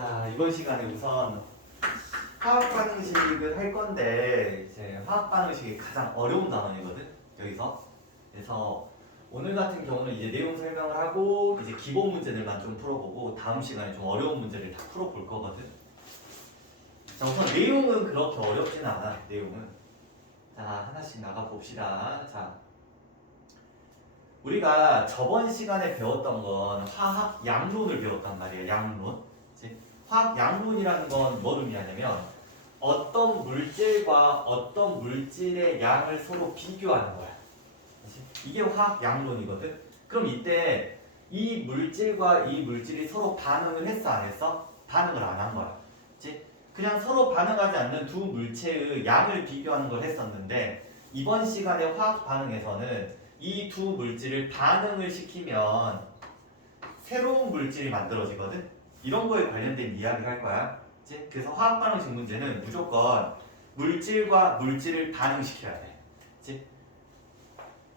자, 이번 시간에 우선 화학 반응식을 할 건데 이제 화학 반응식이 가장 어려운 단원이거든. 여기서. 그래서 오늘 같은 경우는 이제 내용 설명을 하고 이제 기본 문제들만 좀 풀어보고 다음 시간에 좀 어려운 문제를 다 풀어볼 거거든. 자, 우선 내용은 그렇게 어렵지는 않아. 내용은. 자, 하나씩 나가 봅시다. 자, 우리가 저번 시간에 배웠던 건 화학 양론을 배웠단 말이에요. 양론. 그치? 화학 양론이라는 건 뭘 의미하냐면 어떤 물질과 어떤 물질의 양을 서로 비교하는 거야. 그치? 이게 화학 양론이거든. 그럼 이때 이 물질과 이 물질이 서로 반응을 했어, 안 했어? 반응을 안 한 거야. 그치? 그냥 서로 반응하지 않는 두 물체의 양을 비교하는 걸 했었는데 이번 시간의 화학 반응에서는 이 두 물질을 반응을 시키면 새로운 물질이 만들어지거든. 이런 거에 관련된 이야기를 할 거야. 그치? 그래서 화학 반응식 문제는 무조건 물질과 물질을 반응시켜야 돼. 그치?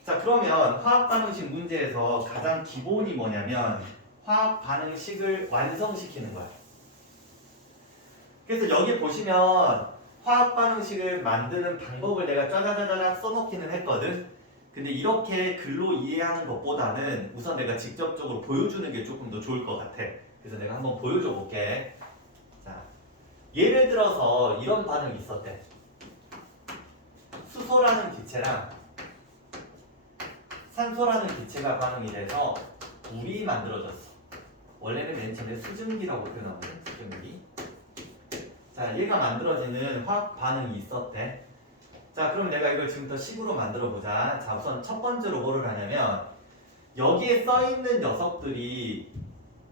자, 그러면 화학 반응식 문제에서 가장 기본이 뭐냐면 화학 반응식을 완성시키는 거야. 그래서 여기 보시면 화학 반응식을 만드는 방법을 내가 짜자자자자 써놓기는 했거든. 근데 이렇게 글로 이해하는 것보다는 우선 내가 직접적으로 보여주는 게 조금 더 좋을 것 같아. 그래서 내가 한번 보여줘 볼게. 자, 예를 들어서 이런 반응이 있었대. 수소라는 기체랑 산소라는 기체가 반응이 돼서 물이 만들어졌어. 원래는 맨 처음에 수증기라고 표현하거든. 수증기. 자, 얘가 만들어지는 화학 반응이 있었대. 자, 그럼 내가 이걸 지금부터 식으로 만들어 보자. 자, 우선 첫 번째로 뭐를 하냐면 여기에 써 있는 녀석들이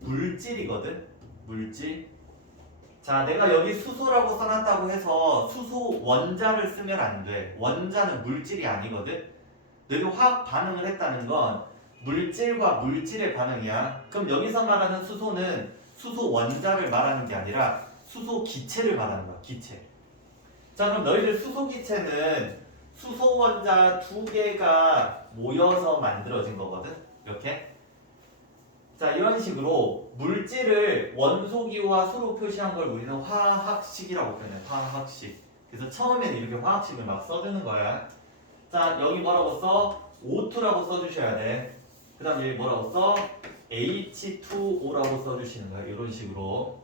물질이거든. 물질. 자, 내가 여기 수소라고 써놨다고 해서 수소 원자를 쓰면 안 돼. 원자는 물질이 아니거든. 너희도 화학 반응을 했다는 건 물질과 물질의 반응이야. 그럼 여기서 말하는 수소는 수소 원자를 말하는 게 아니라 수소 기체를 말하는 거야. 기체. 자, 그럼 너희들 수소 기체는 수소 원자 두 개가 모여서 만들어진 거거든. 이렇게. 자, 이런 식으로 물질을 원소기호와 수로 표시한 걸 우리는 화학식이라고 표현해. 화학식. 그래서 처음에는 이렇게 화학식을 막 써주는 거야. 자, 여기 뭐라고 써? O2라고 써주셔야 돼. 그 다음 여기 뭐라고 써? H2O라고 써주시는 거야. 이런 식으로.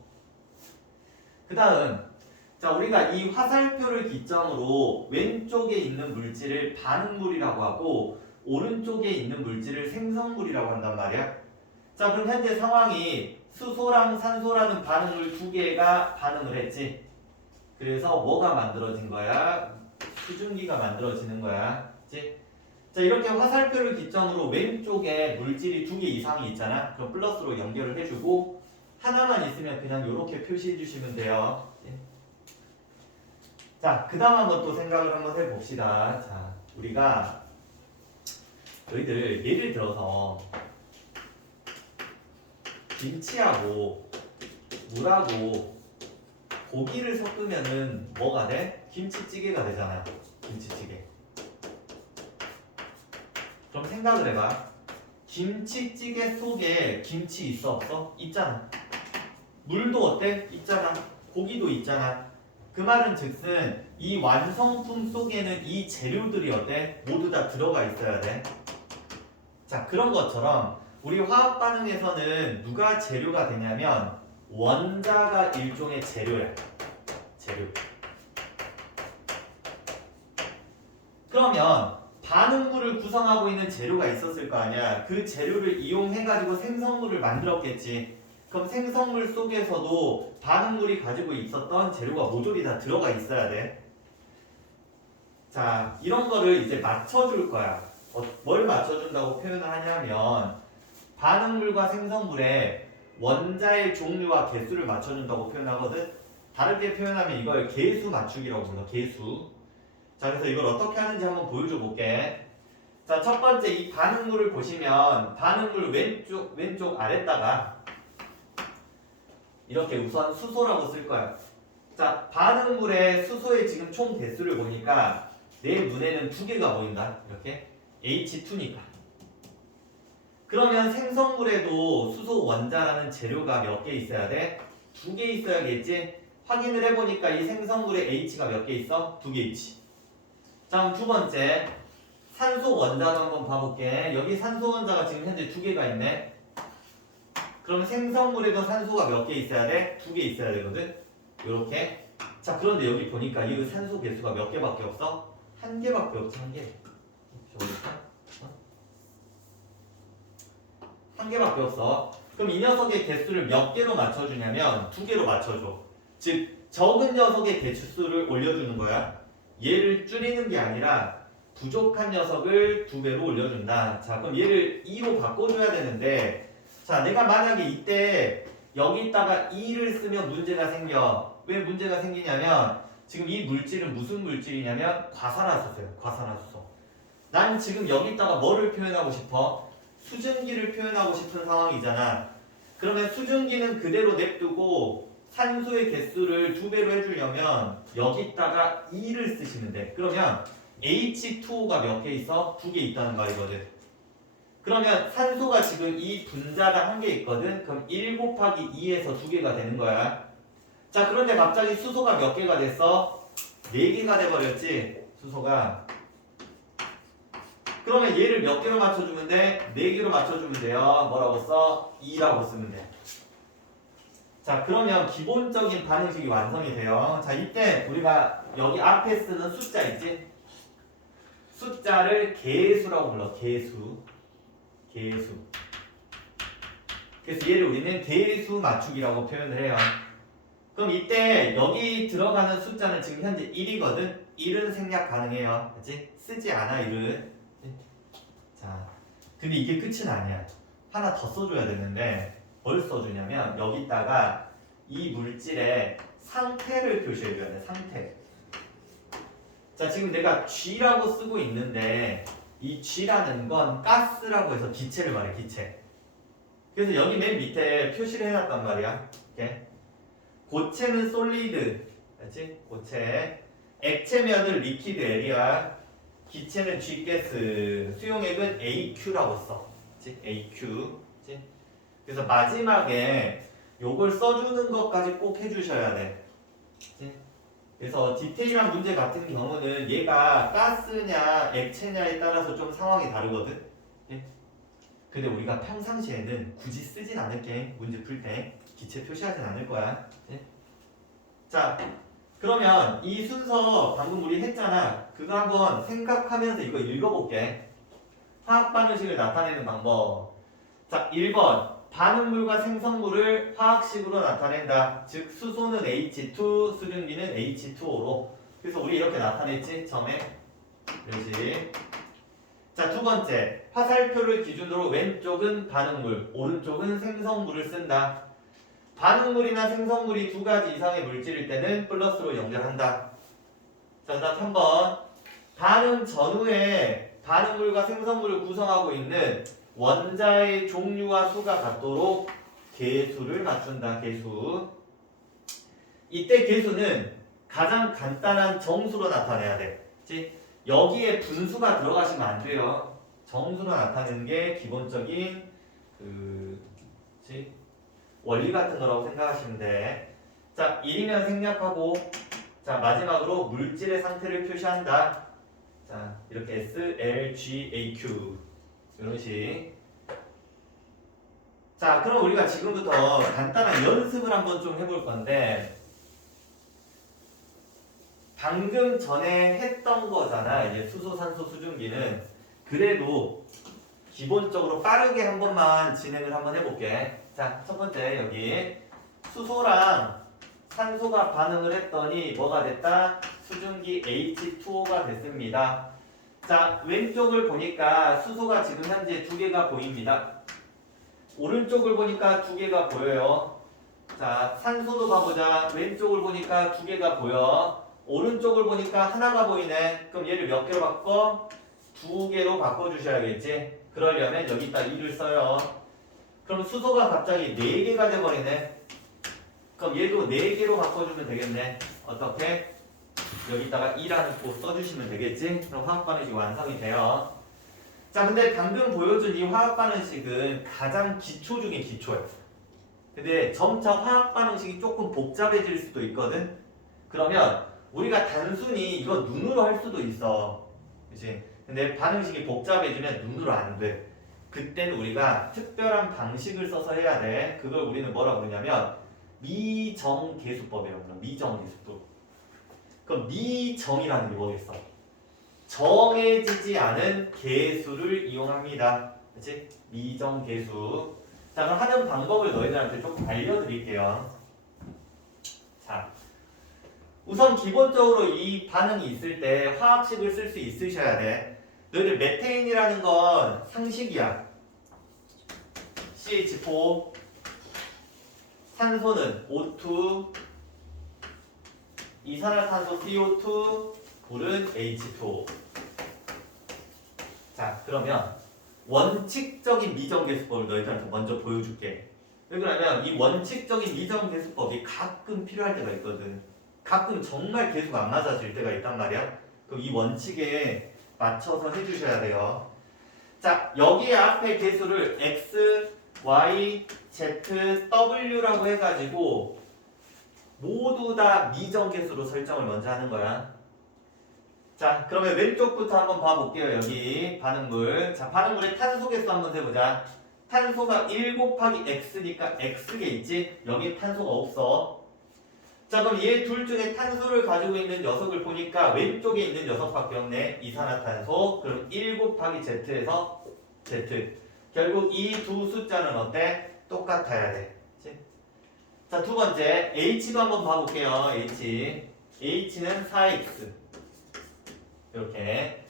그 다음 자, 우리가 이 화살표를 기점으로 왼쪽에 있는 물질을 반응물이라고 하고 오른쪽에 있는 물질을 생성물이라고 한단 말이야. 자, 그럼 현재 상황이 수소랑 산소라는 반응물 두 개가 반응을 했지. 그래서 뭐가 만들어진 거야? 수증기가 만들어지는 거야. 그치? 자, 이렇게 화살표를 기점으로 왼쪽에 물질이 두 개 이상이 있잖아. 그럼 플러스로 연결을 해주고 하나만 있으면 그냥 이렇게 표시해 주시면 돼요. 자, 그 다음 한번 또 생각을 한번 해봅시다. 자, 우리가 너희들 예를 들어서 김치하고 물하고 고기를 섞으면은 뭐가 돼? 김치찌개가 되잖아. 김치찌개. 그럼 생각을 해봐. 김치찌개 속에 김치 있어 없어? 있잖아. 물도 어때? 있잖아. 고기도 있잖아. 그 말은 즉슨 이 완성품 속에는 이 재료들이 어때? 모두 다 들어가 있어야 돼. 자, 그런 것처럼 우리 화학 반응에서는 누가 재료가 되냐면 원자가 일종의 재료야. 재료. 그러면 반응물을 구성하고 있는 재료가 있었을 거 아니야. 그 재료를 이용해가지고 생성물을 만들었겠지. 그럼 생성물 속에서도 반응물이 가지고 있었던 재료가 모조리 다 들어가 있어야 돼. 자, 이런 거를 이제 맞춰줄 거야. 뭘 맞춰준다고 표현을 하냐면 반응물과 생성물의 원자의 종류와 개수를 맞춰준다고 표현하거든. 다르게 표현하면 이걸 개수 맞추기라고 불러. 개수. 자, 그래서 이걸 어떻게 하는지 한번 보여줘 볼게. 자, 첫 번째 이 반응물을 보시면 반응물 왼쪽 아래다가 이렇게 우선 수소라고 쓸 거야. 자, 반응물의 수소의 지금 총 대수를 보니까 내 눈에는 두 개가 보인다. 이렇게 H2니까. 그러면 생성물에도 수소 원자라는 재료가 몇 개 있어야 돼? 두 개 있어야겠지? 확인을 해보니까 이 생성물의 H가 몇 개 있어? 두 개 있지. 자, 그럼 두 번째 산소 원자도 한번 봐볼게. 여기 산소 원자가 지금 현재 두 개가 있네. 그러면 생성물에도 산소가 몇 개 있어야 돼? 두 개 있어야 되거든. 요렇게. 자, 그런데 여기 보니까 이 산소 개수가 몇 개밖에 없어? 한 개밖에 없지. 한 개. 어디까? 한 개밖에 없어. 그럼 이 녀석의 개수를 몇 개로 맞춰주냐면 두 개로 맞춰줘. 즉 적은 녀석의 개수를 올려주는 거야. 얘를 줄이는 게 아니라 부족한 녀석을 두 배로 올려준다. 자, 그럼 얘를 2로 바꿔줘야 되는데, 자, 내가 만약에 이때 여기다가 2를 쓰면 문제가 생겨. 왜 문제가 생기냐면 지금 이 물질은 무슨 물질이냐면 과산화수소예요. 과산화수소. 난 지금 여기다가 뭐를 표현하고 싶어? 수증기를 표현하고 싶은 상황이잖아. 그러면 수증기는 그대로 냅두고 산소의 개수를 두 배로 해주려면 여기다가 2를 쓰시면 돼. 그러면 H2O가 몇 개 있어? 두 개 있다는 말이거든. 그러면 산소가 지금 이 분자가 한 개 있거든. 그럼 1 곱하기 2에서 두 개가 되는 거야. 자, 그런데 갑자기 수소가 몇 개가 됐어? 4개가 돼버렸지. 수소가. 그러면 얘를 몇 개로 맞춰주면 돼? 4개로 맞춰주면 돼요. 뭐라고 써? 2라고 쓰면 돼. 자, 그러면 기본적인 반응식이 완성이 돼요. 자, 이때 우리가 여기 앞에 쓰는 숫자 있지? 숫자를 개수라고 불러. 개수. 개수. 그래서 얘를 우리는 개수 맞추기라고 표현을 해요. 그럼 이때 여기 들어가는 숫자는 지금 현재 1이거든? 1은 생략 가능해요. 그치? 쓰지 않아, 1은. 자, 근데 이게 끝은 아니야. 하나 더 써줘야 되는데 뭘 써주냐면 여기다가 이 물질의 상태를 표시해줘야 돼. 상태. 자, 지금 내가 G라고 쓰고 있는데 이 G라는 건 가스라고 해서 기체를 말해. 기체. 그래서 여기 맨 밑에 표시를 해놨단 말이야. 이렇게. 고체는 솔리드. 그렇지? 고체. 액체면은 리퀴드 에리아. 기체는 G가스, 수용액은 AQ라고 써. 그치? AQ. 그치? 그래서 마지막에 요걸 써주는 것까지 꼭 해주셔야 돼. 그치? 그래서 디테일한 문제 같은 경우는 얘가 가스냐 액체냐에 따라서 좀 상황이 다르거든. 그치? 근데 우리가 평상시에는 굳이 쓰진 않을게. 문제 풀 때 기체 표시하진 않을 거야. 그치? 자, 그러면 이 순서 방금 우리 했잖아. 그거 한번 생각하면서 이거 읽어볼게. 화학 반응식을 나타내는 방법. 자, 1번. 반응물과 생성물을 화학식으로 나타낸다. 즉 수소는 H2, 수증기는 H2O로. 그래서 우리 이렇게 나타냈지? 점에. 그렇지. 자, 두 번째. 화살표를 기준으로 왼쪽은 반응물, 오른쪽은 생성물을 쓴다. 반응물이나 생성물이 두 가지 이상의 물질일 때는 플러스로 연결한다. 자, 그다음 3번. 반응 전후에 반응물과 생성물을 구성하고 있는 원자의 종류와 수가 같도록 개수를 맞춘다. 개수. 이때 개수는 가장 간단한 정수로 나타내야 돼. 그치? 여기에 분수가 들어가시면 안 돼요. 정수로 나타내는 게 기본적인 그치? 원리 같은 거라고 생각하시면 돼. 자, 1이면 생략하고, 자, 마지막으로 물질의 상태를 표시한다. 자, 이렇게 S, L, G, A, Q. 이런 식. 자, 그럼 우리가 지금부터 간단한 연습을 한번 좀 해볼 건데, 방금 전에 했던 거잖아. 이제 수소, 산소, 수증기는. 그래도 기본적으로 빠르게 한 번만 진행을 한번 해볼게. 자, 첫 번째 여기 수소랑 산소가 반응을 했더니 뭐가 됐다? 수증기 H2O가 됐습니다. 자, 왼쪽을 보니까 수소가 지금 현재 두 개가 보입니다. 오른쪽을 보니까 두 개가 보여요. 자, 산소도 가보자. 왼쪽을 보니까 두 개가 보여. 오른쪽을 보니까 하나가 보이네. 그럼 얘를 몇 개로 바꿔? 두 개로 바꿔주셔야겠지. 그러려면 여기다 2를 써요. 그럼 수소가 갑자기 4개가 돼버리네. 그럼 얘도 4개로 바꿔주면 되겠네. 어떻게? 여기다가 2라는 꼭 써주시면 되겠지? 그럼 화학 반응식이 완성이 돼요. 자, 근데 방금 보여준 이 화학 반응식은 가장 기초 중에 기초예요. 근데 점차 화학 반응식이 조금 복잡해질 수도 있거든. 그러면 우리가 단순히 이거 눈으로 할 수도 있어. 그치? 근데 반응식이 복잡해지면 눈으로 안 돼. 그때는 우리가 특별한 방식을 써서 해야 돼. 그걸 우리는 뭐라고 그러냐면 미정계수법이라고 그래. 미정계수법. 그럼 미정이라는 게 뭐겠어? 정해지지 않은 계수를 이용합니다. 그치? 미정계수. 자, 그럼 하는 방법을 너희들한테 좀 알려드릴게요. 자, 우선 기본적으로 이 반응이 있을 때 화학식을 쓸 수 있으셔야 돼. 너희들 메테인이라는 건 상식이야. CH4, 산소는 O2, 이산화탄소 CO2, 불은 H2O. 자, 그러면 원칙적인 미정계수법을 너희들한테 먼저 보여줄게. 왜 그러냐면 이 원칙적인 미정계수법이 가끔 필요할 때가 있거든. 가끔 정말 계수가 안 맞아질 때가 있단 말이야. 그럼 이 원칙에 맞춰서 해주셔야 돼요. 자, 여기에 앞에 계수를 X, Y, Z, W라고 해가지고 모두 다 미정계수로 설정을 먼저 하는 거야. 자, 그러면 왼쪽부터 한번 봐볼게요. 여기 반응물. 자, 반응물의 탄소 개수 한번 세보자. 탄소가 1 곱하기 X니까 X겠지? 여기 탄소가 없어. 자, 그럼 얘 둘 중에 탄소를 가지고 있는 녀석을 보니까 왼쪽에 있는 녀석밖에 없네. 이산화탄소. 그럼 1 곱하기 Z에서 Z. 결국 이 두 숫자는 어때? 똑같아야 돼. 그치? 자, 두 번째 H도 한번 봐볼게요. H는 4X. 이렇게.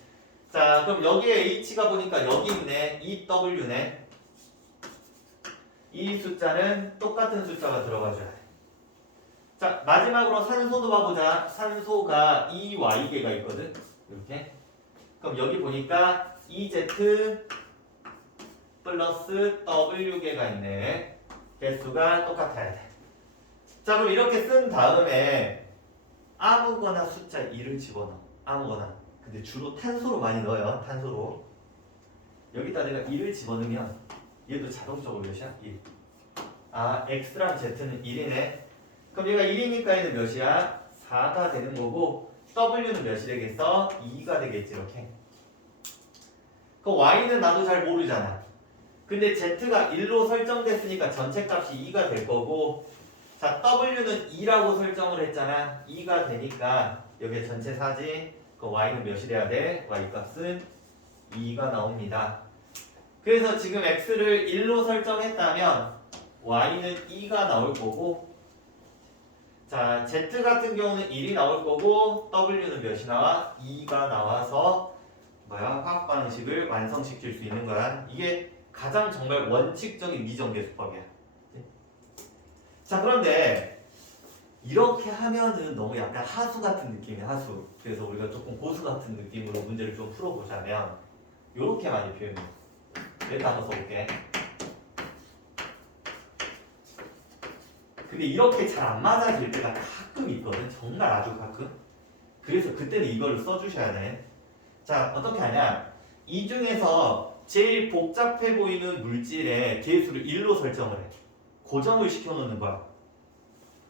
자, 그럼 여기에 H가 보니까 여기 있네. EW네. 이 숫자는 똑같은 숫자가 들어가줘야 돼. 자, 마지막으로 산소도 봐보자. 산소가 EY계가 있거든. 이렇게. 그럼 여기 보니까 EZ 플러스 W계가 있네. 개수가 똑같아야 돼. 자, 그럼 이렇게 쓴 다음에 아무거나 숫자 2를 집어넣어. 아무거나. 근데 주로 탄소로 많이 넣어요. 탄소로. 여기다 내가 2를 집어넣으면 얘도 자동적으로 몇이야? 1. 아, X랑 Z는 1이네. 그럼 얘가 1이니까 얘는 몇이야? 4가 되는 거고 W는 몇이 되겠어? 2가 되겠지. 이렇게. 그 Y는 나도 잘 모르잖아. 근데 Z가 1로 설정됐으니까 전체 값이 2가 될 거고, 자, W는 2라고 설정을 했잖아. 2가 되니까 여기에 전체 4지. 그 Y는 몇이 돼야 돼? Y 값은 2가 나옵니다. 그래서 지금 X를 1로 설정했다면 Y는 2가 나올 거고, 자, Z 같은 경우는 1이 나올 거고, W는 몇이 나와? 2가 나와서 화학 반응식을 완성시킬 수 있는 거야. 이게 가장 정말 원칙적인 미정계수법이야. 자, 그런데 이렇게 하면은 너무 약간 하수 같은 느낌이야. 하수. 그래서 우리가 조금 고수 같은 느낌으로 문제를 좀 풀어보자면 이렇게 많이 표현해. 내가 한번 써볼게. 근데 이렇게 잘 안 맞아질 때가 가끔 있거든. 정말 아주 가끔. 그래서 그때는 이걸 써주셔야 돼. 자, 어떻게 하냐. 이 중에서 제일 복잡해 보이는 물질의 계수를 1로 설정을 해. 고정을 시켜놓는 거야.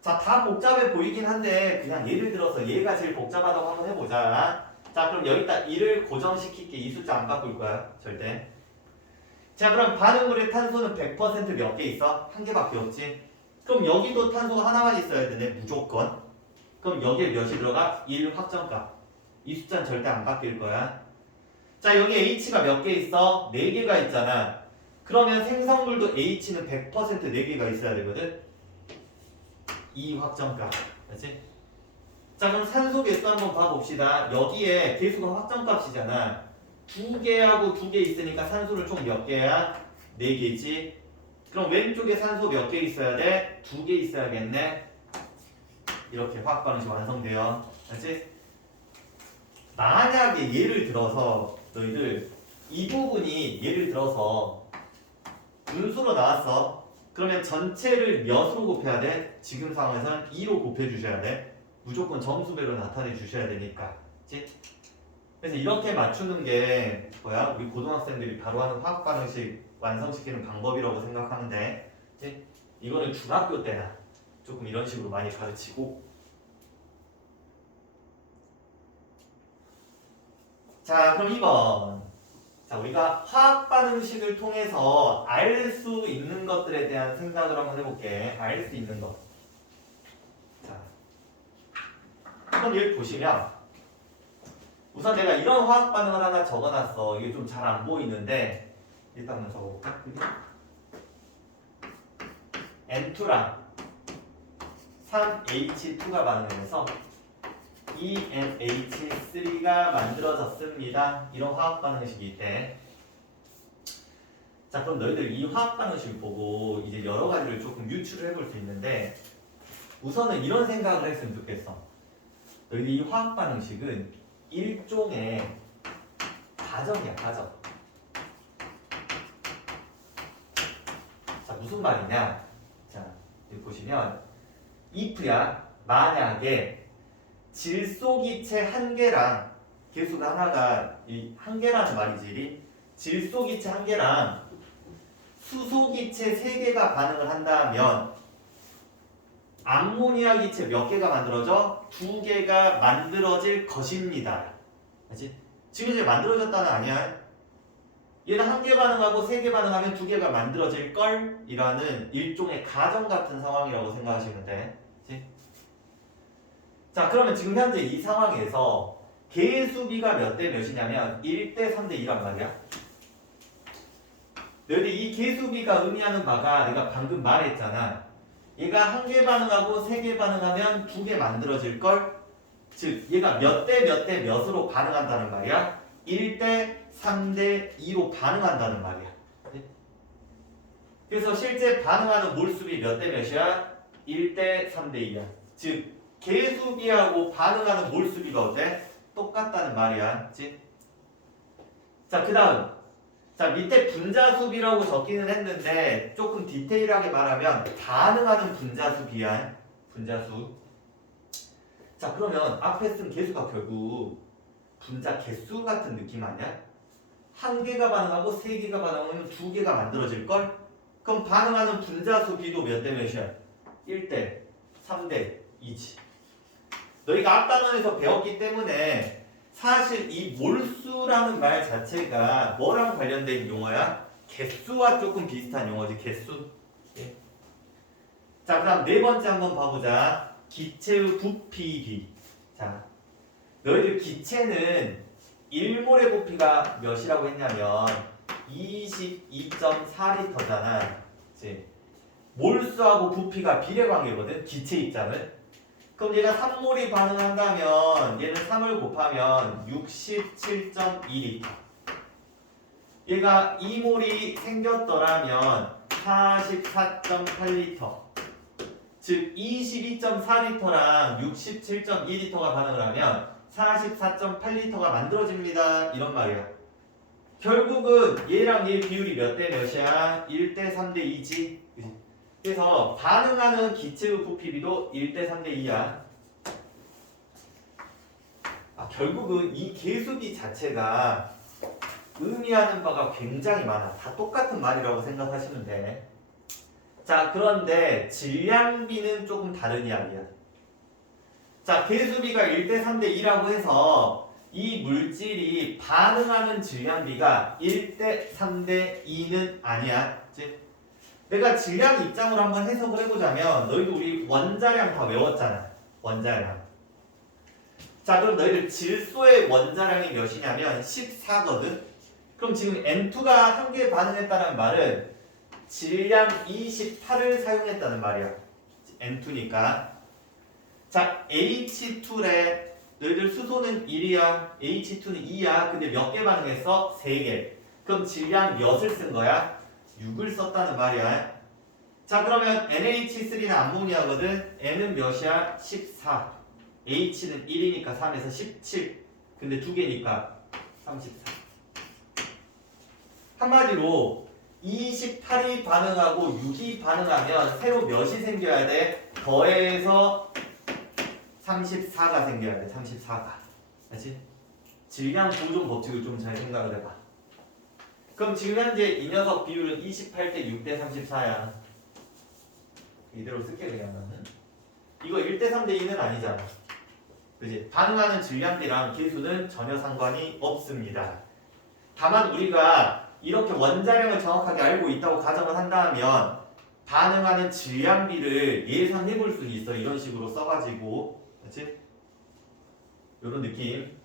자, 다 복잡해 보이긴 한데 그냥 예를 들어서 얘가 제일 복잡하다고 한번 해보자. 자, 그럼 여기다 1을 고정시킬게. 이 숫자 안 바꿀 거야. 절대. 자, 그럼 반응물의 탄소는 100% 몇 개 있어? 한 개밖에 없지. 그럼 여기도 탄소가 하나만 있어야 되네. 무조건. 그럼 여기에 몇이 들어가? 1 확정값. 이 숫자는 절대 안 바뀔 거야. 자, 여기 H가 몇 개 있어? 4개가 있잖아. 그러면 생성물도 H는 100% 4개가 있어야 되거든. 이 확정값. 그렇지? 자, 그럼 산소 개수 한번 봐봅시다. 여기에 개수가 확정값이잖아. 2개하고 2개 있으니까 산소는 총 몇 개야? 4개지. 그럼 왼쪽에 산소 몇 개 있어야 돼? 2개 있어야겠네. 이렇게 화학 반응식 완성돼요. 그렇지? 만약에 예를 들어서 너희들 이 부분이 예를 들어서 분수로 나왔어. 그러면 전체를 몇으로 곱해야 돼? 지금 상황에서는 2로 곱해 주셔야 돼. 무조건 점수별로 나타내 주셔야 되니까. 그치? 그래서 이렇게 맞추는 게 뭐야? 우리 고등학생들이 바로 하는 화학 반응식 완성시키는 방법이라고 생각하면 돼. 그치? 이거는 중학교 때나 조금 이런 식으로 많이 가르치고. 자, 그럼 2번. 자, 우리가 화학 반응식을 통해서 알 수 있는 것들에 대한 생각을 한번 해볼게. 알 수 있는 것. 자, 한번 여기 보시면 우선 내가 이런 화학 반응을 하나 적어놨어. 이게 좀 잘 안 보이는데 일단 한번 적어볼까? N2랑 3H2가 반응해서 ENH3가 만들어졌습니다. 이런 화학 반응식이 있대. 자, 그럼 너희들 이 화학 반응식을 보고 이제 여러 가지를 조금 유추를 해볼 수 있는데 우선은 이런 생각을 했으면 좋겠어. 너희들 이 화학 반응식은 일종의 가정이야, 가정. 자, 무슨 말이냐? 자, 여기 보시면 if야 만약에 질소기체 한 개랑 개수가 하나가 이 한 개라는 말이지. 질소기체 한 개랑 수소기체 세 개가 반응을 한다면 암모니아 기체 몇 개가 만들어져? 두 개가 만들어질 것입니다. 알지? 지금 이제 만들어졌다는 아니야. 얘는 한 개 반응하고 세 개 반응하면 두 개가 만들어질 걸 이라는 일종의 가정 같은 상황이라고 생각하시면 돼. 그치? 자, 그러면 지금 현재 이 상황에서 개수비가 몇 대 몇이냐면 1대 3대 2란 말이야. 너희들 이 개수비가 의미하는 바가 내가 방금 말했잖아. 얘가 한 개 반응하고 세 개 반응하면 두 개 만들어질 걸. 즉 얘가 몇 대 몇 대 몇으로 반응한다는 말이야. 1대 3대 2로 반응한다는 말이야. 그래서 실제 반응하는 몰수비 몇 대 몇이야? 1대 3대 2야. 즉 개수비하고 반응하는 몰수비가 어때? 똑같다는 말이야. 그치? 자, 그 다음. 자, 밑에 분자수비라고 적기는 했는데 조금 디테일하게 말하면 반응하는 분자수비야. 분자수. 자, 그러면 앞에 쓴 개수가 결국 분자 개수 같은 느낌 아니야? 한 개가 반응하고 세 개가 반응하면 두 개가 만들어질걸? 그럼 반응하는 분자수비도 몇 대 몇이야? 1대 3대 2지. 너희가 앞 단원에서 배웠기 때문에 사실 이 몰수라는 말 자체가 뭐랑 관련된 용어야? 개수와 조금 비슷한 용어지, 개수. 예. 자, 그다음 네 번째 한번 봐보자. 기체의 부피비. 자, 너희들 기체는 1몰의 부피가 몇이라고 했냐면 22.4리터잖아. 그치? 몰수하고 부피가 비례관계거든, 기체 입장은. 그럼 얘가 3몰이 반응한다면 얘는 3을 곱하면 67.2리터. 얘가 2몰이 생겼더라면 44.8리터. 즉 22.4리터랑 67.2리터가 반응을 하면 44.8리터가 만들어집니다. 이런 말이야. 결국은 얘랑 얘 비율이 몇 대 몇이야? 1대 3대 2지. 그래서 반응하는 기체의 부피비도 1대 3대 2야. 결국은 이 개수비 자체가 의미하는 바가 굉장히 많아. 다 똑같은 말이라고 생각하시면 돼. 자, 그런데 질량비는 조금 다른 이야기야. 자, 개수비가 1대 3대 2라고 해서 이 물질이 반응하는 질량비가 1대 3대 2는 아니야. 그치? 내가 질량 입장으로 한번 해석을 해보자면 너희도 우리 원자량 다 외웠잖아. 원자량. 자, 그럼 너희들 질소의 원자량이 몇이냐면 14거든. 그럼 지금 N2가 한 개 반응했다는 말은 질량 28을 사용했다는 말이야. N2니까. 자, H2래. 너희들 수소는 1이야. H2는 2야. 근데 몇 개 반응했어? 3개. 그럼 질량 몇을 쓴 거야? 6을 썼다는 말이야. 자, 그러면 NH3는 암모니아거든. N은 몇이야? 14. H는 1이니까 3에서 17. 근데 두 개니까 34. 한마디로 28이 반응하고 6이 반응하면 새로 몇이 생겨야 돼? 더해서 34가 생겨야 돼. 34가. 알지? 질량 보존 법칙을 좀 잘 생각을 해봐. 그럼 지금 현재 이 녀석 비율은 28대 6대 34야. 이대로 쓸게 그냥 나는. 이거 1대 3대 2는 아니잖아. 그지? 반응하는 질량비랑 계수는 전혀 상관이 없습니다. 다만 우리가 이렇게 원자량을 정확하게 알고 있다고 가정을 한다면 반응하는 질량비를 예상해 볼 수 있어. 이런 식으로 써가지고. 그렇지? 이런 느낌.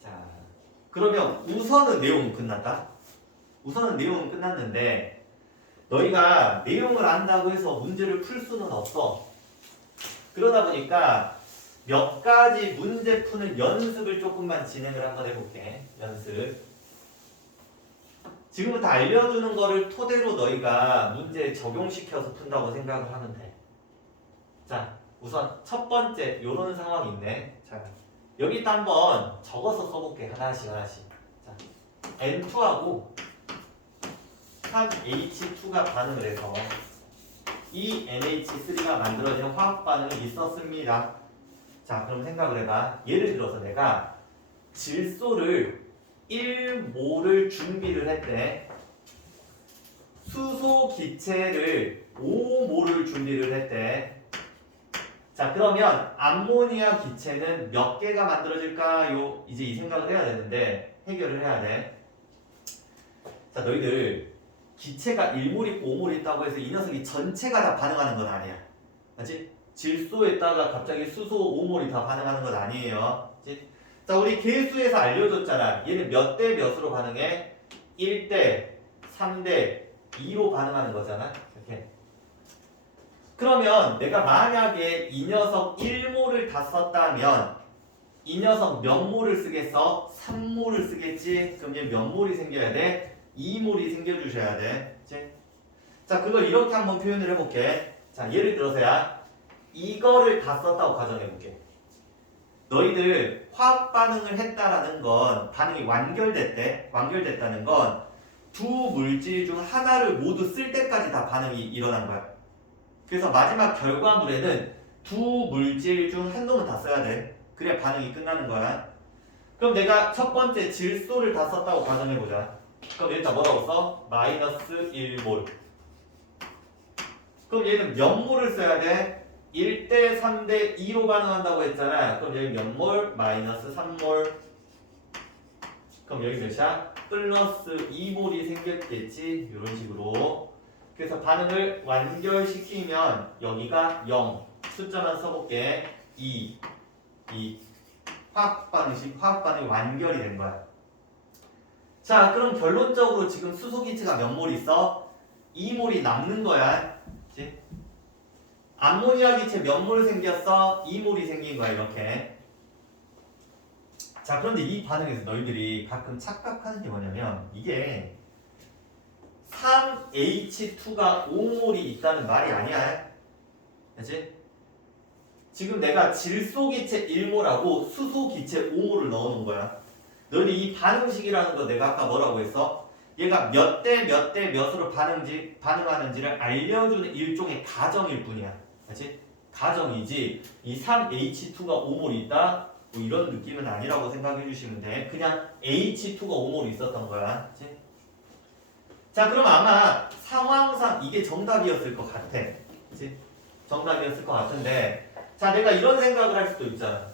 자, 그러면 우선은 내용은 끝났다. 우선은 내용은 끝났는데 너희가 내용을 안다고 해서 문제를 풀 수는 없어. 그러다 보니까 몇 가지 문제 푸는 연습을 조금만 진행을 한번 해볼게. 연습. 지금부터 알려주는 거를 토대로 너희가 문제에 적용시켜서 푼다고 생각을 하면 돼. 자, 우선 첫 번째 요런 상황이 있네. 자, 여기다 한번 적어서 써볼게. 하나씩 하나씩. 자, N2하고 3H2가 반응을 해서 이 NH3가 만들어진 화학 반응이 있었습니다. 자, 그럼 생각을 해봐. 예를 들어서 내가 질소를 1몰을 준비를 했대. 수소 기체를 5몰을 준비를 했대. 자, 그러면 암모니아 기체는 몇 개가 만들어질까요? 이제 이 생각을 해야 되는데 해결을 해야 돼. 자, 너희들 기체가 1몰 있고 5몰 있다고 해서 이 녀석이 전체가 다 반응하는 건 아니야. 맞지? 질소에다가 갑자기 수소 5몰이 다 반응하는 건 아니에요. 맞지? 자, 우리 계수에서 알려줬잖아. 얘는 몇 대 몇으로 반응해? 1대 3대 2로 반응하는 거잖아. 이렇게. 그러면 내가 만약에 이 녀석 1몰을 다 썼다면 이 녀석 몇 몰을 쓰겠어? 3몰을 쓰겠지? 그럼 얘 몇 몰이 생겨야 돼? 2몰이 생겨주셔야 돼. 그치? 자, 그걸 이렇게 한번 표현을 해볼게. 자, 예를 들어서야 이거를 다 썼다고 가정해볼게. 너희들 화학 반응을 했다라는 건 반응이 완결됐대. 완결됐다는 건 두 물질 중 하나를 모두 쓸 때까지 다 반응이 일어난 거야. 그래서 마지막 결과물에는 두 물질 중 한 놈은 다 써야 돼. 그래야 반응이 끝나는 거야. 그럼 내가 첫 번째 질소를 다 썼다고 가정해보자. 그럼 일단 뭐라고 써? 마이너스 1몰. 그럼 얘는 몇 몰을 써야 돼? 1대 3대 2로 반응한다고 했잖아. 그럼 여기 몇 몰? 마이너스 3몰. 그럼 여기 몇이야? 플러스 2몰이 생겼겠지? 이런 식으로. 그래서 반응을 완결시키면 여기가 0. 숫자만 써볼게. 2. 화학 반응이 완결이 된 거야. 자, 그럼 결론적으로 지금 수소기체가 몇 몰 있어? 2몰이 남는 거야. 그치? 암모니아 기체 몇 몰 생겼어? 2몰이 생긴 거야, 이렇게. 자, 그런데 이 반응에서 너희들이 가끔 착각하는 게 뭐냐면 이게 3H2가 5몰이 있다는 말이 아니야. 그치? 지금 내가 질소기체 1몰하고 수소기체 5몰을 넣어놓은 거야. 너희들이 이 반응식이라는 거 내가 아까 뭐라고 했어? 얘가 몇 대 몇 대 몇으로 반응하는지를 알려주는 일종의 가정일 뿐이야. 그치? 가정이지 이 3H2가 5몰이 있다? 뭐 이런 느낌은 아니라고 생각해 주시면 돼. 그냥 H2가 5몰이 있었던 거야. 그치? 자, 그럼 아마 상황상 이게 정답이었을 것 같아. 그치? 정답이었을 것 같은데 자, 내가 이런 생각을 할 수도 있잖아.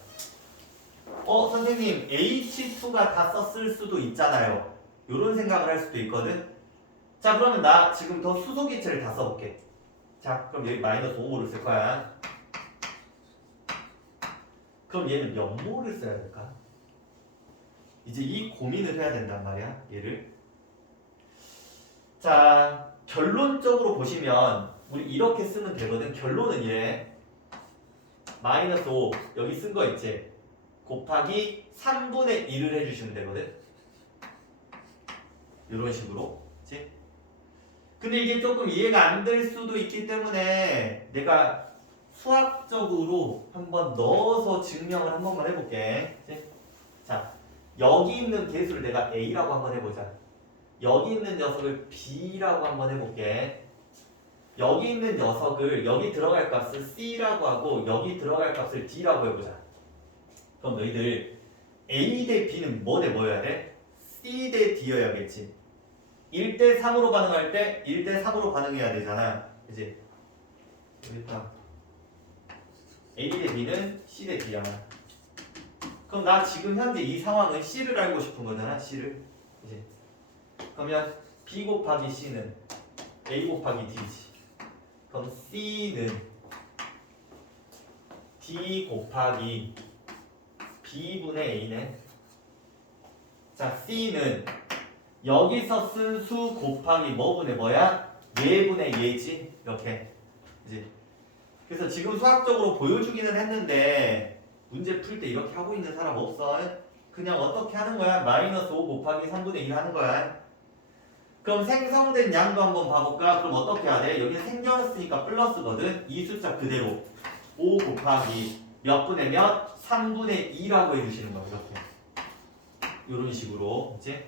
선생님 H2가 다 썼을 수도 있잖아요. 이런 생각을 할 수도 있거든. 자, 그러면 나 지금 더 수소기체를 다 써볼게. 자, 그럼 여기 마이너스 5몰을 쓸 거야. 그럼 얘는 몇 몰을 써야 될까? 이제 이 고민을 해야 된단 말이야. 얘를. 자, 결론적으로 보시면 우리 이렇게 쓰면 되거든. 결론은 이래. 마이너스 5 여기 쓴 거 있지? 곱하기 3분의 1을 해주시면 되거든. 이런 식으로. 그치? 근데 이게 조금 이해가 안 될 수도 있기 때문에 내가 수학적으로 한번 넣어서 증명을 한 번만 해볼게. 그치? 자, 여기 있는 개수를 내가 A라고 한번 해보자. 여기 있는 녀석을 B라고 한번 해볼게. 여기 있는 녀석을 여기 들어갈 값을 C라고 하고 여기 들어갈 값을 D라고 해보자. 그럼 너희들 A 대 B는 뭐 대 뭐여야 돼? C 대 D여야겠지. 1대 3으로 반응할 때 1대 3으로 반응해야 되잖아. 그지? 여기다 A 대 B는 C 대 B야. 그럼 나 지금 현재 이 상황은 C를 알고 싶은 거잖아. C를. 이제 그러면 B 곱하기 C는 A 곱하기 D지. 그럼 C는 D 곱하기 B분의 A네. 자, C는 여기서 쓴 수 곱하기 뭐분의 뭐야? 얘분의 얘지. 이렇게. 그지? 그래서 지금 수학적으로 보여주기는 했는데 문제 풀 때 이렇게 하고 있는 사람 없어. 그냥 어떻게 하는 거야? 마이너스 5 곱하기 3분의 1 하는 거야. 그럼 생성된 양도 한번 봐볼까? 그럼 어떻게 해야 돼? 여기 생겼으니까 플러스거든. 이 숫자 그대로 5 곱하기 몇 분의 몇? 3분의 2라고 해주시는 거야. 이렇게. 이런 식으로. 그치?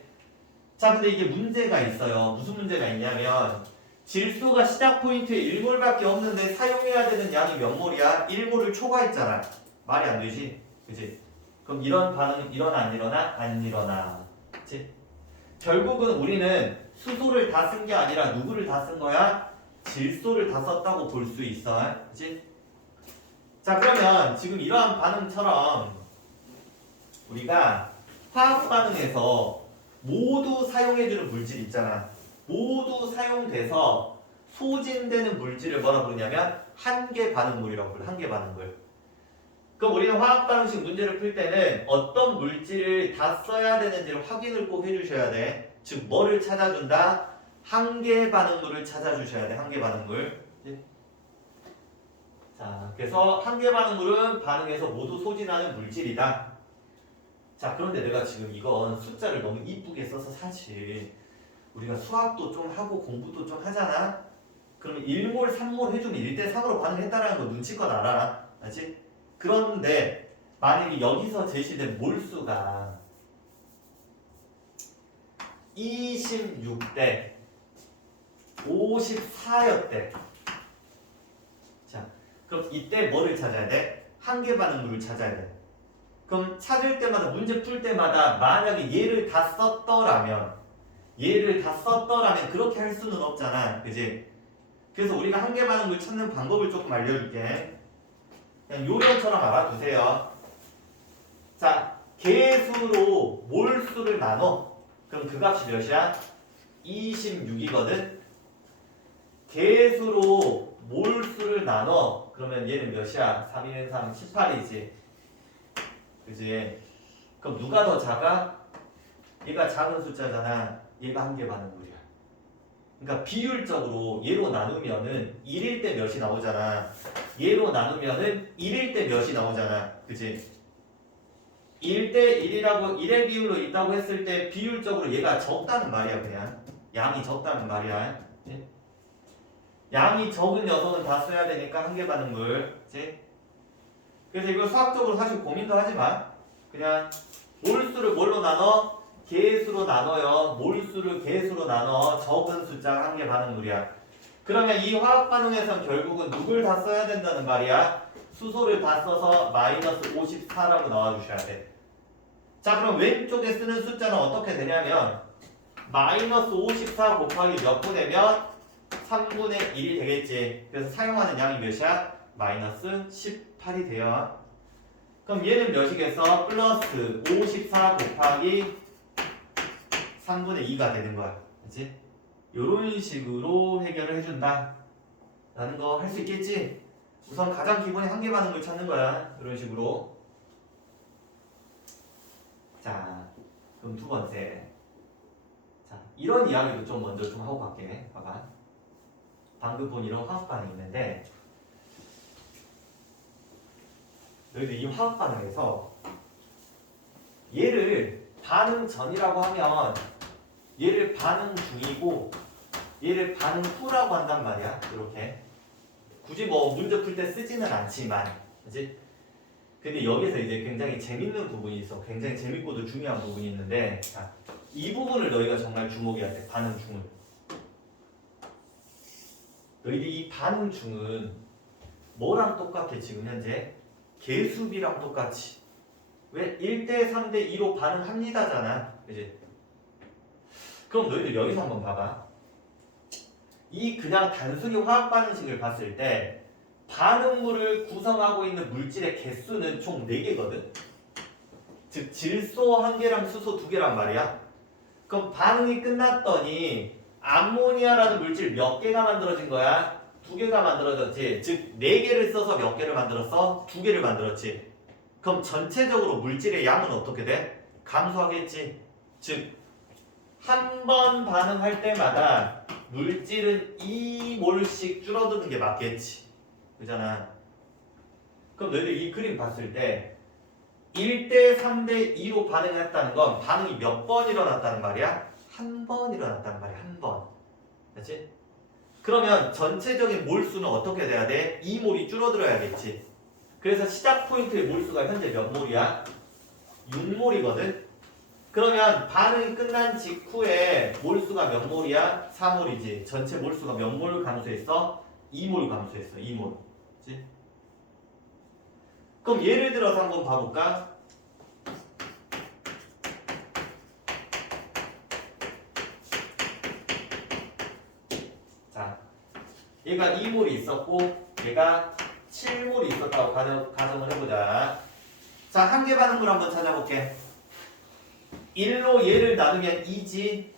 자, 근데 이게 문제가 있어요. 무슨 문제가 있냐면 질소가 시작 포인트에 1몰밖에 없는데 사용해야 되는 양이 몇 몰이야? 1몰을 초과했잖아. 말이 안 되지? 그치? 그럼 이런 반응이 일어나 안 일어나? 안 일어나. 그치? 결국은 우리는 수소를 다 쓴 게 아니라 누구를 다 쓴 거야? 질소를 다 썼다고 볼 수 있어. 그치? 자, 그러면 지금 이러한 반응처럼 우리가 화학 반응에서 모두 사용해주는 물질 있잖아. 모두 사용돼서 소진되는 물질을 뭐라 부르냐면 한계 반응물이라고 불러. 한계 반응물. 그럼 우리는 화학 반응식 문제를 풀 때는 어떤 물질을 다 써야 되는지를 확인을 꼭 해주셔야 돼. 즉 뭐를 찾아준다? 한계 반응물을 찾아주셔야 돼. 한계 반응물. 자, 그래서 한계 반응물은 반응에서 모두 소진하는 물질이다. 자, 그런데 내가 지금 이건 숫자를 너무 이쁘게 써서 사실 우리가 수학도 좀 하고 공부도 좀 하잖아. 그러면 1몰, 3몰 해주면 1대 3으로 반응했다라는 거 눈치껏 알아. 알지? 그런데 만약에 여기서 제시된 몰수가 26대 54였대. 자, 그럼 이때 뭐를 찾아야 돼? 한계 반응물을 찾아야 돼. 그럼 찾을 때마다 문제 풀 때마다 만약에 얘를 다 썼더라면 그렇게 할 수는 없잖아. 그지? 그래서 우리가 한계 반응물 찾는 방법을 조금 알려줄게. 그냥 요령처럼 알아두세요. 자, 개수로 몰수를 나눠. 그럼 그 값이 몇이야? 26이거든. 개수로 몰수를 나눠. 그러면 얘는 몇이야? 3, 1, 3, 18이지. 그지? 그럼 누가 더 작아? 얘가 작은 숫자잖아. 얘가 한계 반응물이야. 그러니까 비율적으로 얘로 나누면은 1일 때 몇이 나오잖아. 얘로 나누면은 1일 때 몇이 나오잖아. 그지? 1대 1이라고 1의 비율로 있다고 했을 때 비율적으로 얘가 적다는 말이야. 그냥 양이 적다는 말이야. 그치? 양이 적은 녀석은 다 써야 되니까 한계 반응물. 그치? 그래서 이거 수학적으로 사실 고민도 하지 마. 그냥 몰수를 뭘로 나눠? 개수로 나눠요. 몰수를 개수로 나눠. 적은 숫자가 한계 반응물이야. 그러면 이 화학 반응에선 결국은 누굴 다 써야 된다는 말이야? 수소를 다 써서 마이너스 54라고 나와주셔야 돼. 자, 그럼 왼쪽에 쓰는 숫자는 어떻게 되냐면 마이너스 54 곱하기 몇 분의 몇? 3분의 1이 되겠지. 그래서 사용하는 양이 몇이야? 마이너스 18이 돼요. 그럼 얘는 몇이겠어? 플러스 54 곱하기 3분의 2가 되는 거야. 그치? 요런 식으로 해결을 해준다 라는 거 할 수 있겠지? 우선 가장 기본의 한계 반응을 찾는 거야. 이런 식으로. 자, 그럼 두 번째. 자, 이런 이야기도 좀 먼저 좀 하고 갈게. 봐봐. 방금 본 이런 화학 반응이 있는데 너희들 이 화학 반응에서 얘를 반응 전이라고 하면 얘를 반응 중이고 얘를 반응 후라고 한단 말이야. 이렇게 굳이 뭐 문제 풀 때 쓰지는 않지만, 그치? 근데 여기서 이제 굉장히 재밌는 부분이 있어. 굉장히 재밌고도 중요한 부분이 있는데, 자, 이 부분을 너희가 정말 주목해야 돼. 반응 중을. 너희들이 이 반응 중은 뭐랑 똑같아? 지금 현재 개수비랑 똑같이. 왜? 1대 3대 2로 반응합니다잖아. 그치? 그럼 너희들 여기서 한번 봐봐. 이 그냥 단순히 화학 반응식을 봤을 때 반응물을 구성하고 있는 물질의 개수는 총 4개거든. 즉 질소 1개랑 수소 2개란 말이야. 그럼 반응이 끝났더니 암모니아라는 물질 몇 개가 만들어진 거야? 2개가 만들어졌지. 즉 4개를 써서 몇 개를 만들었어? 2개를 만들었지. 그럼 전체적으로 물질의 양은 어떻게 돼? 감소하겠지. 즉 한 번 반응할 때마다 물질은 2몰씩 줄어드는 게 맞겠지. 그잖아. 그럼 너희들 이 그림 봤을 때 1대 3대 2로 반응했다는 건 반응이 몇 번 일어났다는 말이야? 한 번 일어났다는 말이야. 한 번. 그렇지? 그러면 전체적인 몰수는 어떻게 돼야 돼? 2몰이 줄어들어야겠지. 그래서 시작 포인트의 몰수가 현재 몇 몰이야? 6몰이거든. 그러면 반응이 끝난 직후에 몰수가 몇 몰이야? 4몰이지. 전체 몰수가 몇 몰 감소했어? 2몰 감소했어. 2몰. 그치? 그럼 예를 들어서 한번 봐볼까? 자, 얘가 2몰이 있었고 얘가 7몰이 있었다고 가정을 해보자. 자, 한계 반응물 한번 찾아볼게. 1로 얘를 나누면 2지,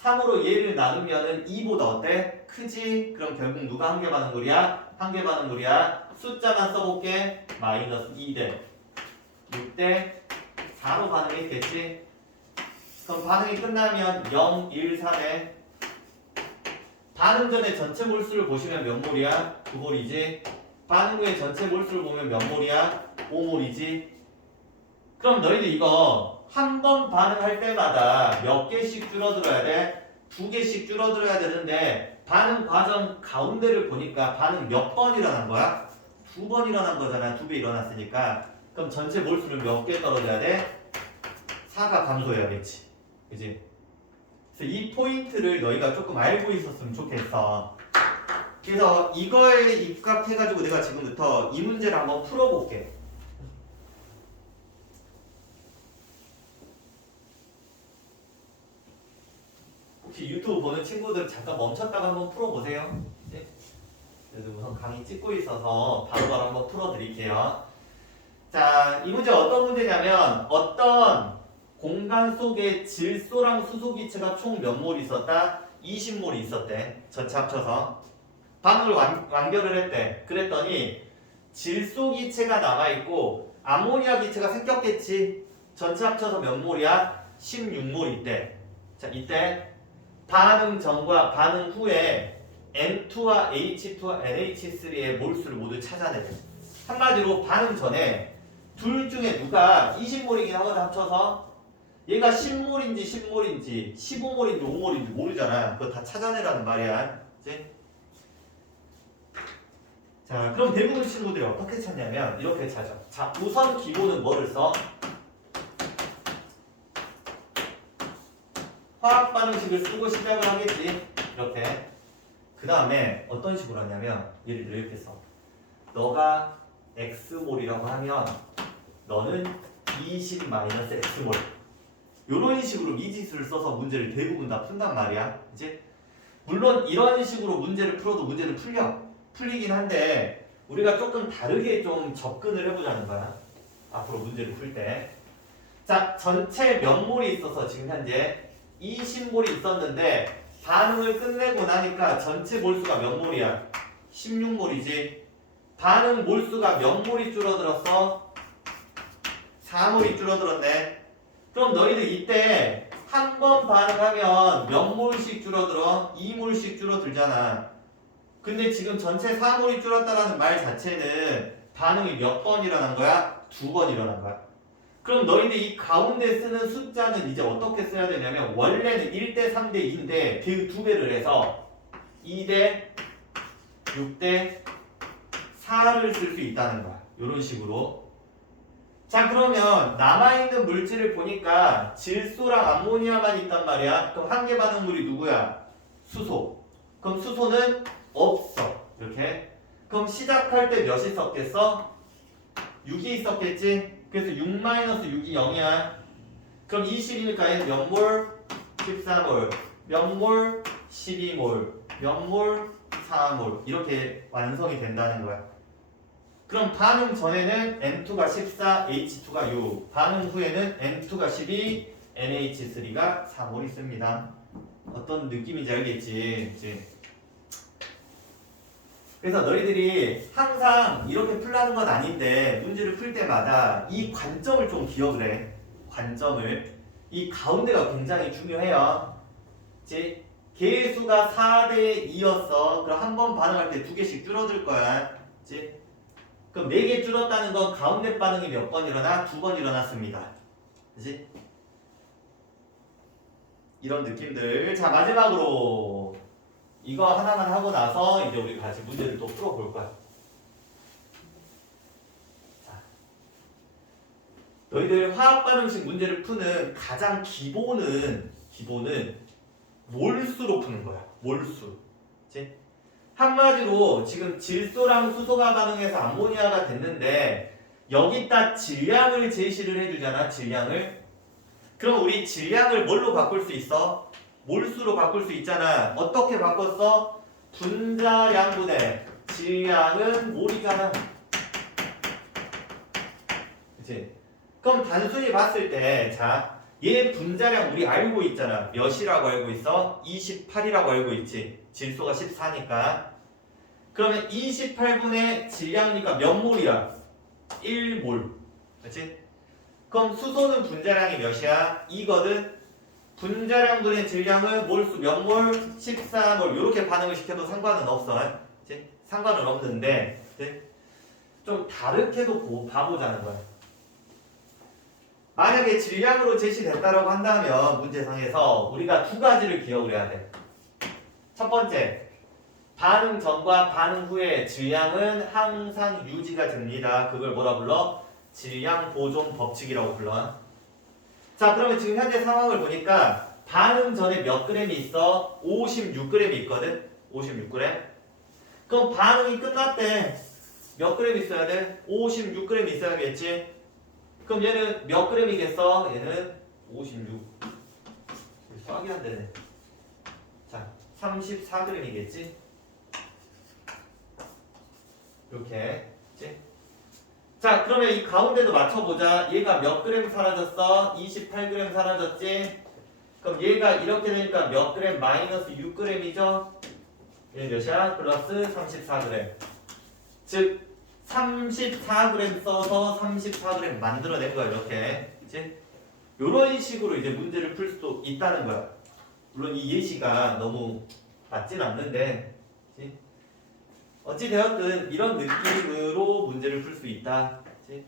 3으로 얘를 나누면 2보다 어때? 크지? 그럼 결국 누가 한계 반응물이야? 한계 반응물이야. 숫자만 써볼게. 마이너스 2대 6대 4로 반응했겠지? 그럼 반응이 끝나면 0, 1, 3에 반응 전에 전체 몰수를 보시면 몇 몰이야? 9몰이지? 반응 후에 전체 몰수를 보면 몇 몰이야? 5몰이지? 그럼 너희들 이거 한 번 반응할 때마다 몇 개씩 줄어들어야 돼? 2개씩 줄어들어야 되는데 반응 과정 가운데를 보니까 반응 몇 번 일어난 거야? 2번 일어난 거잖아. 2배 일어났으니까. 그럼 전체 몰수는 몇 개 떨어져야 돼? 4가 감소해야겠지. 그지? 그래서 이 포인트를 너희가 조금 알고 있었으면 좋겠어. 그래서 이거에 입각해가지고 내가 지금부터 이 문제를 한번 풀어볼게. 혹시 유튜브 보는 친구들 잠깐 멈췄다가 한번 풀어보세요. 네? 그래서 우선 강의 찍고 있어서 바로바로 한번 풀어드릴게요. 자, 이 문제 어떤 문제냐면 어떤 공간 속에 질소랑 수소 기체가 총 몇 몰 있었다? 20몰이 있었대. 전체 합쳐서. 반응을 완결을 했대. 그랬더니 질소 기체가 남아있고 암모니아 기체가 생겼겠지. 전체 합쳐서 몇 몰이야? 16몰 있대. 자, 이때 반응 전과 반응 후에 N2와 H2와 NH3의 몰수를 모두 찾아내래. 한마디로 반응 전에 둘 중에 누가 20몰이긴 하거든 합쳐서 얘가 10몰인지 10몰인지 15몰인지 5몰인지 모르잖아. 그거 다 찾아내라는 말이야. 그치? 자, 그럼 대부분 친구들이 어떻게 찾냐면 이렇게 찾아. 자, 우선 기본은 뭐를 써? 화학 반응식을 쓰고 시작을 하겠지. 이렇게. 그 다음에 어떤 식으로 하냐면 예를 들어 이렇게 써. 너가 X몰이라고 하면 너는 20-X몰. 이런 식으로 미지수를 써서 문제를 대부분 다 푼단 말이야. 이제 물론 이런 식으로 문제를 풀어도 문제는 풀리긴 한데 우리가 조금 다르게 좀 접근을 해보자는 거야. 앞으로 문제를 풀 때. 자, 전체 몇 몰이 있어서 지금 현재 20몰이 있었는데 반응을 끝내고 나니까 전체 몰수가 몇 몰이야? 16몰이지. 반응 몰수가 몇 몰이 줄어들었어? 4몰이 줄어들었네. 그럼 너희들 이때 한 번 반응하면 몇 몰씩 줄어들어? 2몰씩 줄어들잖아. 근데 지금 전체 4몰이 줄었다라는 말 자체는 반응이 몇 번 일어난 거야? 2번 일어난 거야. 그럼 너희들 이 가운데 쓰는 숫자는 이제 어떻게 써야 되냐면 원래는 1대 3대 2인데 그 2배를 해서 2대 6대 4를 쓸 수 있다는 거야. 이런 식으로. 자, 그러면 남아있는 물질을 보니까 질소랑 암모니아만 있단 말이야. 그럼 한계 반응물이 누구야? 수소. 그럼 수소는 없어. 이렇게. 그럼 시작할 때 몇이 있었겠어? 6이 있었겠지? 그래서 6-6이 0이야. 그럼 20이니까 얘는 몇 몰? 14몰. 몇 몰? 12몰. 몇 몰? 4몰. 이렇게 완성이 된다는 거야. 그럼 반응 전에는 N2가 14, H2가 6. 반응 후에는 N2가 12, NH3가 4몰 있습니다. 어떤 느낌인지 알겠지? 그치? 그래서 너희들이 항상 이렇게 풀라는 건 아닌데 문제를 풀 때마다 이 관점을 좀 기억을 해. 관점을. 이 가운데가 굉장히 중요해요. 그치? 개수가 4대 2였어. 그럼 한 번 반응할 때 2개씩 줄어들 거야. 그치? 그럼 4개 줄었다는 건 가운데 반응이 몇 번 일어나? 2번 일어났습니다. 그치? 이런 느낌들. 자, 마지막으로 이거 하나만 하고 나서 이제 우리 같이 문제를 또 풀어볼 거야. 자, 너희들 화학 반응식 문제를 푸는 가장 기본은 몰수로 푸는 거야. 몰수. 그치? 한마디로 지금 질소랑 수소가 반응해서 암모니아가 됐는데 여기다 질량을 제시를 해주잖아. 질량을. 그럼 우리 질량을 뭘로 바꿀 수 있어? 몰수로 바꿀 수 있잖아. 어떻게 바꿨어? 분자량분의 질량은 몰이잖아. 그치? 그럼 단순히 봤을 때, 자, 얘 분자량 우리 알고 있잖아. 몇이라고 알고 있어? 28이라고 알고 있지. 질소가 14니까. 그러면 28분의 질량이니까 몇 몰이야? 1몰. 그치? 그럼 수소는 분자량이 몇이야? 2거든? 분자량분의 질량을 몰수 몇 몰? 14몰. 이렇게 반응을 시켜도 상관은 없어. 그치? 상관은 없는데, 그치? 좀 다르게도 봐보자는 거야. 만약에 질량으로 제시됐다라고 한다면 문제상에서 우리가 두 가지를 기억을 해야 돼. 첫 번째, 반응 전과 반응 후의 질량은 항상 유지가 됩니다. 그걸 뭐라 불러? 질량 보존 법칙이라고 불러. 자, 그러면 지금 현재 상황을 보니까 반응 전에 몇 그램이 있어? 56g이 있거든? 56g. 그럼 반응이 끝났대. 몇 그램 있어야 돼? 56g 있어야겠지? 그럼 얘는 몇 그램이겠어? 얘는 56. 수학이 안 되네. 자, 34g이겠지? 이렇게. 그치? 자, 그러면 이 가운데도 맞춰보자. 얘가 몇 그램 사라졌어? 28g 사라졌지? 그럼 얘가 이렇게 되니까 몇 그램? 마이너스 6g이죠? 얘는 몇이야? 플러스 34g. 즉 34g 써서 34g 만들어낸 거야. 이렇게. 그치? 요런 식으로 이제 문제를 풀 수도 있다는 거야. 물론 이 예시가 너무 맞진 않는데, 그치? 어찌되었든 이런 느낌으로 문제를 풀 수 있다. 그치?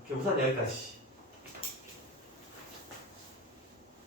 오케이, 우선 여기까지.